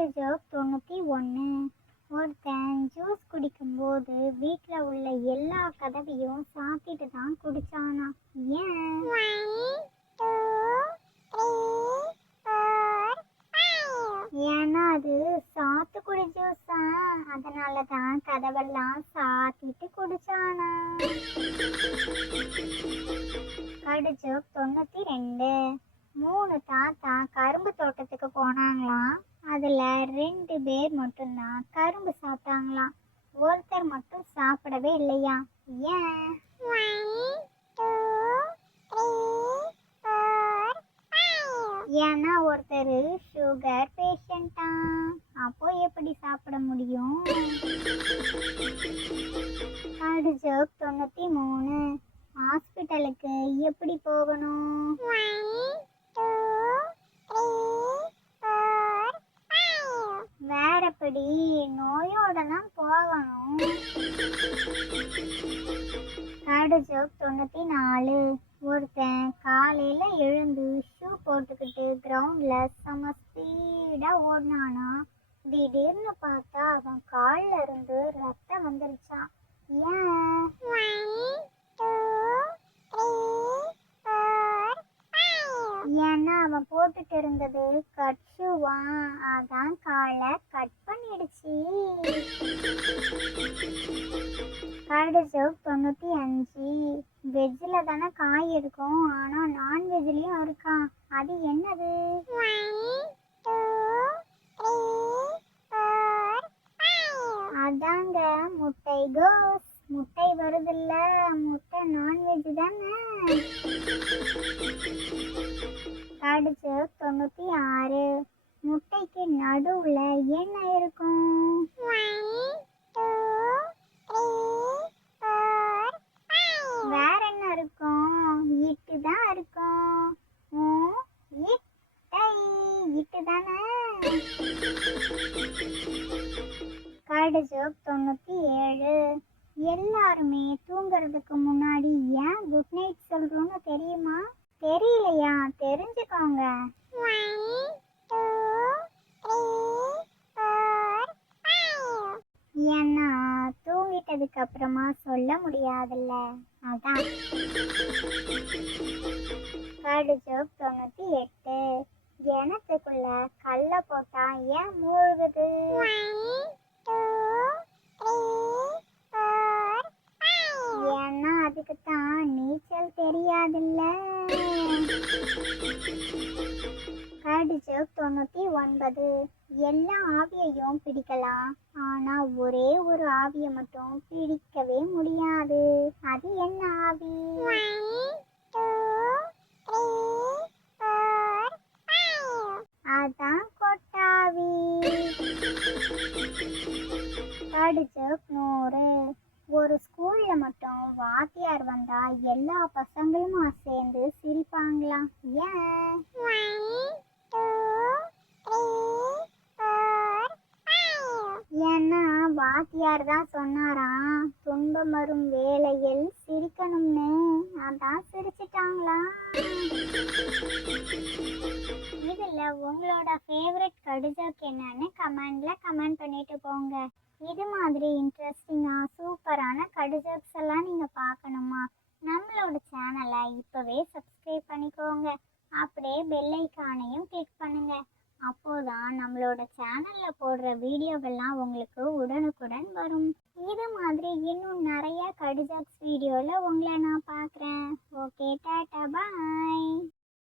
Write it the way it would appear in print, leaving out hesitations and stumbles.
Third joke 91. ஒருத்தன் juice குடிக்கும்போது வீட்டில் உள்ள எல்லா கதவையும் சாத்திட்டு தான் குடிச்சானா. ஏன்? ஏன்னா அது சாத்துக்குடி ஜூஸா, அதனால தான் கதவெல்லாம் சாத்திட்டு குடிச்சானா. Third joke 92. 3 தாத்தா கரும்பு தோட்டத்துக்கு போனாங்களாம். அதுல 2 பேர் மட்டும்தான் கரும்பு சாப்பிட்டாங்களாம். ஒருத்தர் மட்டும் சாப்பிடவே இல்லையா. ஏன்? ஏன்னா ஒருத்தர் சுகர் பேஷண்டா. அப்போ எப்படி சாப்பிட முடியும்? Third joke 93. ஹாஸ்பிட்டலுக்கு எப்படி போகணும்? வேறபடி நோயோட தான் போகணும். Third joke 94. ஒருத்தன் காலையில எழுந்து ஷூ போட்டுக்கிட்டு கிரவுண்ட்ல செம ஸ்பீடா ஓடினானா. திடீர்னு பார்த்தா அவன் கால்ல இருந்து ரத்தம் வந்துருச்சான். ஏன்? ஏன்னா அவன் போட்டுட்டு இருந்தது கட் ஷூவா, அதான் காலை கட் பண்ணிடுச்சு. Third joke 95. வெஜ்ஜில் தானே காய் இருக்கும், ஆனா நான்வெஜ்லயும் இருக்கான். அது என்னது? அதாங்க முட்டை கோஸ். முட்டை வருதில்ல, முட்டை நான்வெஜ் தானே. Third joke 96. முட்டைக்கு நடுவுல என்ன இருக்கும்? வேற என்ன இருக்கும்? இட்டு தான் இருக்கும். இட்டு தானே. Third joke 97. எல்லாருமே தூங்குறதுக்கு முன்னாடி ஏன் குட் நைட் சொல்றோம்னு தெரியுமா? தெரியலையா? தெரிஞ்சுக்கோங்க. ஏன்னா தூங்கிட்டதுக்கு அப்புறமா சொல்ல முடியாதுல்ல, அதான். Third joke 98. கிணத்துக்குள்ள கல்ல போட்டா ஏன் மூழ்குது? ஏன்னா அதுக்கு தான் நீச்சல் தெரியாதுல்ல. Third joke 99. எல்லா ஆவியையும் பிடிக்கலாம், ஆனா ஒரே ஒரு ஆவியை மட்டும் பிடிக்கவே முடியாது. அது என்ன ஆவி? அதான் கொட்டாவி. Third joke 100. ஒரு ஸ்கூல்ல மட்டும் வாத்தியார் வந்தா எல்லா பசங்களும் சேர்ந்து சிரிப்பாங்களாம். ஏன்? ஏன்னா வாத்தியார் தான் சொன்னாராம், துன்பம் வரும் வேளையில் சிரிக்கணும்னு, அதான் சிரிச்சிட்டாங்களாம். இதுல உங்களோட ஃபேவரட் கடிஜோக் என்னன்னு கமெண்ட்ல கமெண்ட் பண்ணிட்டு போங்க. இது மாதிரி இன்ட்ரெஸ்டிங்கா சூப்பரான கடிஜோக்ஸ் எல்லாம் நீங்க பார்க்கணுமா? நம்மளோட சேனலை இப்பவே சப்ஸ்கிரைப் பண்ணிக்கோங்க. அப்படியே பெல் ஐக்கானையும் கிளிக் பண்ணுங்க. அப்போதான் நம்மளோட சேனல்ல போடுற வீடியோவெல்லாம் உங்களுக்கு உடனுக்குடன் வரும். இது மாதிரி இன்னும் நிறைய கடிஜோக்ஸ் வீடியோல உங்களை நான் பார்க்குறேன். ஓகே, டாடா, பாய்.